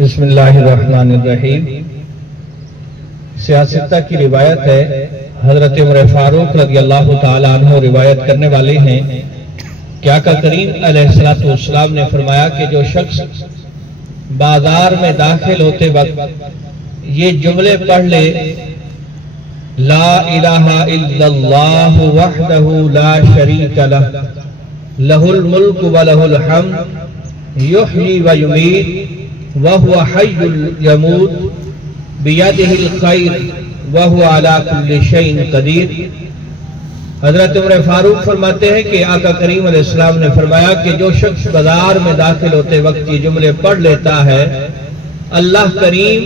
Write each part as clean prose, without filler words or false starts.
बिस्मिल्लाहिर्रहमानिर्रहीम। सियासत्ता की रिवायत है, हजरत उमर फारूक रज़ियल्लाहु ताला अन्हु रिवायत करने वाले हैं कि आका करीम अलैहिस्सलातु वस्सलाम ने फरमाया कि जो शख्स बाजार में दाखिल होते वक्त ये जुमले पढ़ ले, ला इलाहा इल्लल्लाहु वहदहु ला शरीका लह, लहुल मुल्क व लहुल हम्द, युहयी व युमीत व हुवा हय्युल यमूत, बियदिहिल खैर व हुवा अला कुल्लि शैइन कदीर। हजरत उमर फारूक फरमाते हैं कि आका करीम अलैहिस्सलाम ने फरमाया कि जो शख्स बाजार में दाखिल होते वक्त ये जुमले पढ़ लेता है, अल्लाह करीम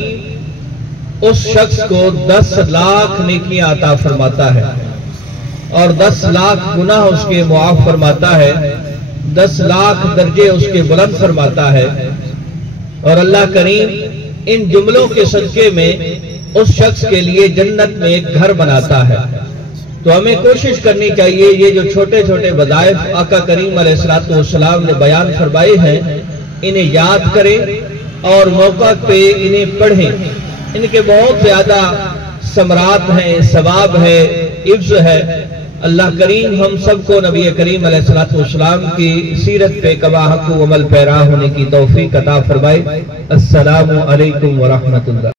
उस शख्स को 10 लाख नेकियां अता फरमाता है और 10 लाख गुनाह उसके मुआफ फरमाता है, 10 लाख दर्जे उसके बुलंद फरमाता है। और अल्लाह करीम इन जुमलों के सदके में उस शख्स के लिए जन्नत में एक घर बनाता है। तो हमें कोशिश करनी चाहिए ये जो छोटे छोटे वज़ाइफ आका करीम अलैहिस्सलातु वस्सलाम ने बयान फरमाए हैं, इन्हें याद करें और मौका पे इन्हें पढ़ें। इनके बहुत ज्यादा समरात हैं, सवाब है, इफ्ज है। अल्लाह करीम हम सबको नबी करीम अलैहिस्सलातु वस्सलाम की सीरत पे कवा हक अमल पैरा होने की तौफीक अता फरमाए। अस्सलामु अलैकुम व रहमतुल्लाह।